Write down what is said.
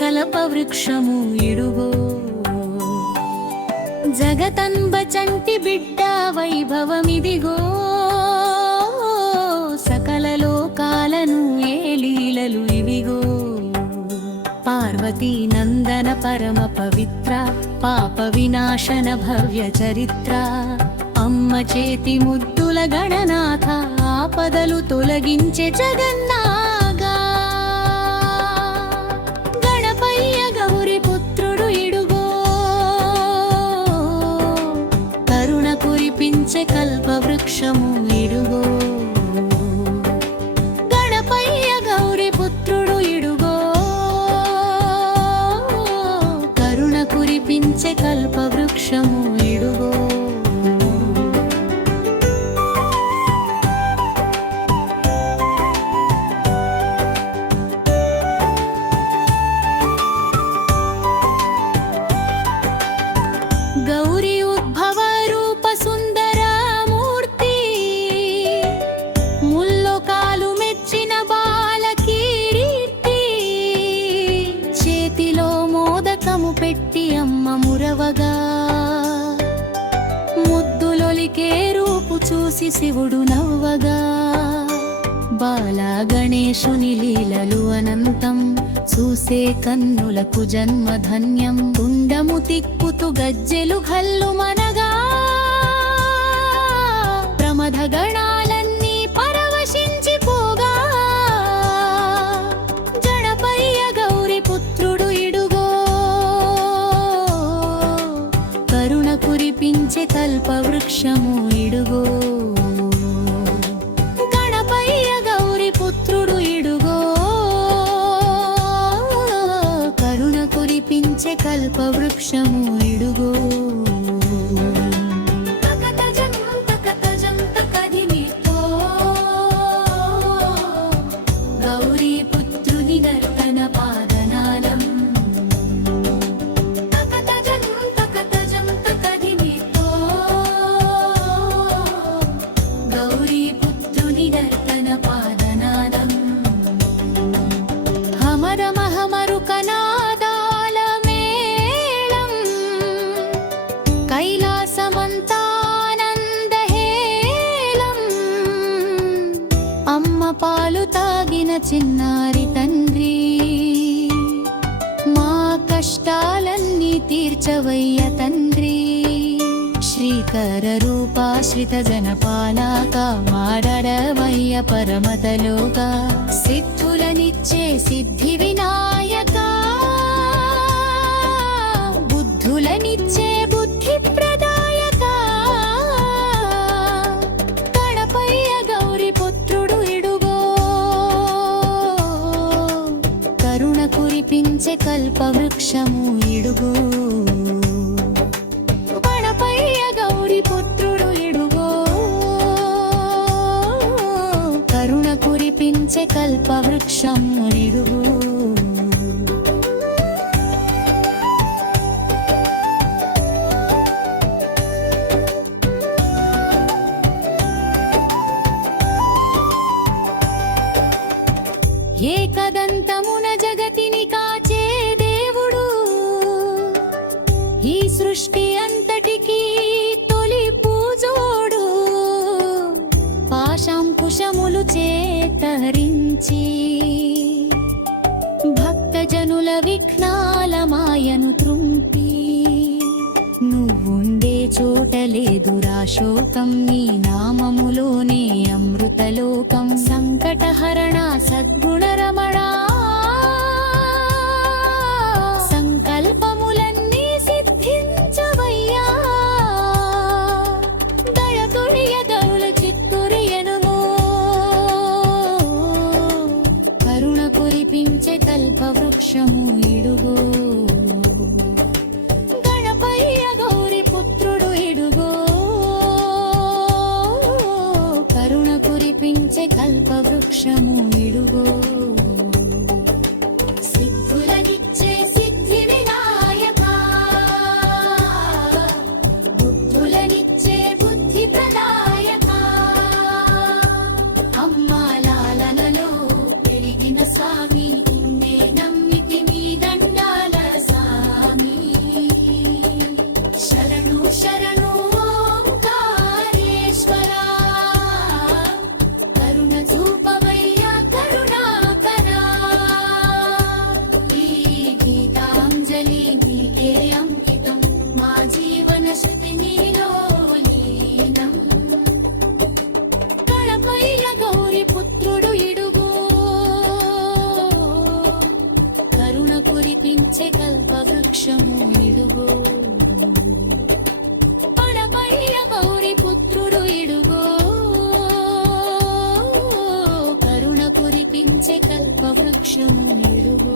కల్పవృక్షము ఇడుగో. జగతంబ చంటి బిడ్డ వైభవమిదిగో, సకల లోకాలను ఏలీలలు ఇవిగో. పార్వతీ నందన పరమ పవిత్ర, పాప వినాశన భవ్య చరిత్ర. అమ్మ చేతి ముద్దుల గణనాథ, ఆపదలు తొలగించే జగన్నాగా. గణపయ్య గౌరి పుత్రుడు ఇడుగో, కరుణ కురిపించే కల్పవృక్షము ఇడుగో. గణపయ్య గౌరి పుత్రుడు ఇడుగో, కరుణ కురిపించే కల్పవృక్షము ఇడుగో. గౌరీ ఉద్భవ రూప సుందరమూర్తి, ముల్లోకాలు మెచ్చిన బాలకీర్తి. చేతిలో మోదకము పెట్టి అమ్మ మురవగా, ముద్దులొలికే రూపు చూసి శివుడు నవ్వగా. బాల గణేశుని లీలలు అనంతం, చూసే కన్నులకు జన్మధన్యం. కుండము తిప్పుతూ గజ్జెలు ఘల్లు మనగా, ప్రమథ గణాలన్నీ పరవశించిపోగా. గణపయ్య గౌరి పుత్రుడు ఇడుగో, కరుణ కురిపించే కల్పవృక్షము ఇడుగో. గణపయ్య గౌరి పుత్రుడు ఇడుగో, కరుణ కురిపించే కల్పవృక్షము ఇడుగో. గౌరీ పుత్రుని నర్తన పాదనాలం, గౌరీ పుత్రుని నర్తన పాదనాదం. హమరమహమరు కనాదాల మేళం, కైలాసమంతానందహేళం. అమ్మ పాలు తాగిన చిన్నారి తండ్రి, మా కష్టాలన్నీ తీర్చవయ్య తండ్రి. శ్రీకర రూపాశ్రిత జనపాలక, మాడడవయ్య పరమతలోక. సిద్ధులనిచ్చే సిద్ధి వినాయక, బుద్ధులనిచ్చే బుద్ధి ప్రదాయక. గణపయ్య గౌరి పుత్రుడు ఇడుగో, కరుణ కురిపించే కల్పవృక్షము ఇడుగో. గణపయ్య గౌరి పుత్రుడు ఇడుగో, కరుణ కురిపించే కల్పవృక్షము ఇడుగో. ఏకదంతమున జగతిని కాచే దేవుడు, ఈ సృష్టి అంతటికీ తొలి పూజోడు. పాశాంకుశములు చేతరించి, భక్తజనుల విఘ్నాల మాయను త్రుంపి. నువ్వుండే చోట లేదురా శోకం, నీ నామములోనే అమృతలోకం. సంకటహరణ సద్గుణరమణ, సంకల్పములన్నీ సిద్ధించవయ్యా. దయతొడియ దరుల చిత్తురియనుమో, కరుణ కురిపించే కల్పవృక్షము ఇడుగో. గణపయ్య గౌరి పుత్రుడు ఇడుగో, కరుణ కురిపించే కల్పవృక్షము ఇడుగో. కురిపించే కల్పవృక్షము ఇడుగో పడపయ్య గౌరి పుత్రుడు ఇడుగో కరుణ కురిపించే కల్పవృక్షము ఇడుగో